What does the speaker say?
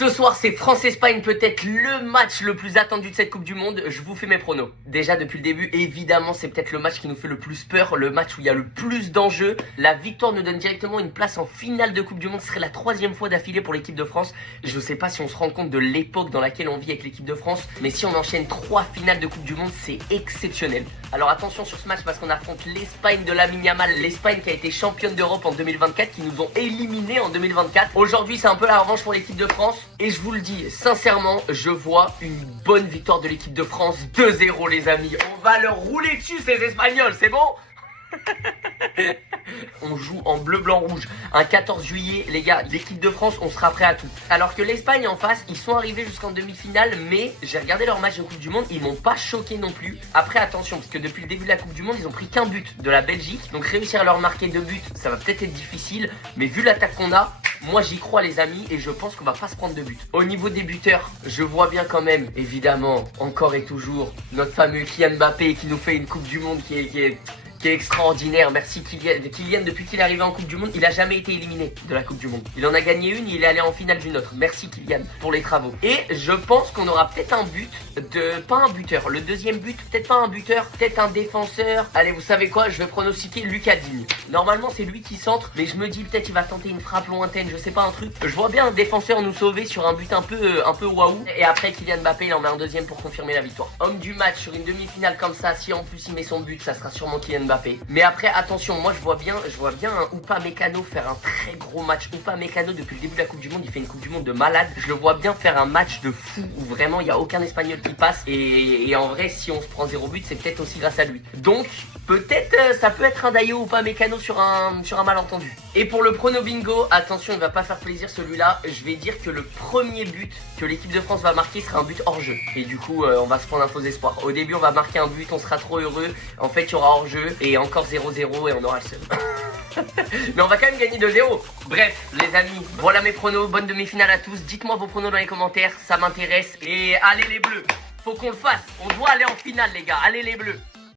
Ce soir, c'est France-Espagne, peut-être le match le plus attendu de cette Coupe du Monde. Je vous fais mes pronos. Déjà, depuis le début, évidemment, c'est peut-être le match qui nous fait le plus peur, le match où il y a le plus d'enjeux. La victoire nous donne directement une place en finale de Coupe du Monde. Ce serait la 3e fois d'affilée pour l'équipe de France. Je sais pas si on se rend compte de l'époque dans laquelle on vit avec l'équipe de France, mais si on enchaîne 3 finales de Coupe du Monde, c'est exceptionnel. Alors attention sur ce match parce qu'on affronte l'Espagne de Lamine Yamal, l'Espagne qui a été championne d'Europe en 2024, qui nous ont éliminés en 2024. Aujourd'hui, c'est un peu la revanche pour l'équipe de France. Et je vous le dis, sincèrement, je vois une bonne victoire de l'équipe de France. 2-0 les amis. On va leur rouler dessus ces Espagnols, c'est bon? On joue en bleu, blanc, rouge. Un 14 juillet, les gars, l'équipe de France, on sera prêt à tout. Alors que l'Espagne en face, ils sont arrivés jusqu'en demi-finale, mais j'ai regardé leur match de Coupe du Monde, ils m'ont pas choqué non plus. Après, attention, parce que depuis le début de la Coupe du Monde, ils ont pris qu'un but de la Belgique. Donc réussir à leur marquer 2 buts, ça va peut-être être difficile. Mais vu l'attaque qu'on a, moi j'y crois les amis, et je pense qu'on va pas se prendre de buts. Au niveau des buteurs, je vois bien quand même, évidemment, encore et toujours, notre fameux Kylian Mbappé qui nous fait une Coupe du Monde qui est extraordinaire. Merci Kylian. Kylian, depuis qu'il est arrivé en Coupe du Monde, il a jamais été éliminé de la Coupe du Monde. Il en a gagné une, il est allé en finale d'une autre. Merci Kylian pour les travaux. Et je pense qu'on aura peut-être un but de... pas un buteur. Le deuxième but, peut-être pas un buteur, peut-être un défenseur. Allez, vous savez quoi? Je vais pronostiquer Lucas Digne. Normalement, c'est lui qui centre, mais je me dis peut-être il va tenter une frappe lointaine, je sais pas, un truc. Je vois bien un défenseur nous sauver sur un but un peu waouh. Et après, Kylian Mbappé, il en met un deuxième pour confirmer la victoire. Homme du match sur une demi-finale comme ça, si en plus il met son but, ça sera sûrement Kylian Mbappé. Mais après, attention, moi je vois bien un Upamecano faire un très gros match. Upamecano, depuis le début de la Coupe du Monde, il fait une Coupe du Monde de malade. Je le vois bien faire un match de fou où vraiment il n'y a aucun Espagnol qui passe. Et en vrai, si on se prend 0 but, c'est peut-être aussi grâce à lui. Donc, peut-être ça peut être un Dayo Upamecano sur un malentendu. Et pour le prono bingo, attention, il va pas faire plaisir celui-là. Je vais dire que le premier but que l'équipe de France va marquer sera un but hors jeu. Et du coup, on va se prendre un faux espoir. Au début, on va marquer un but, on sera trop heureux. En fait, il y aura hors jeu et encore 0-0 et on aura le seum. Mais on va quand même gagner 2-0. Bref, les amis, voilà mes pronos. Bonne demi-finale à tous. Dites-moi vos pronos dans les commentaires, ça m'intéresse. Et allez les bleus, faut qu'on le fasse. On doit aller en finale, les gars. Allez les bleus.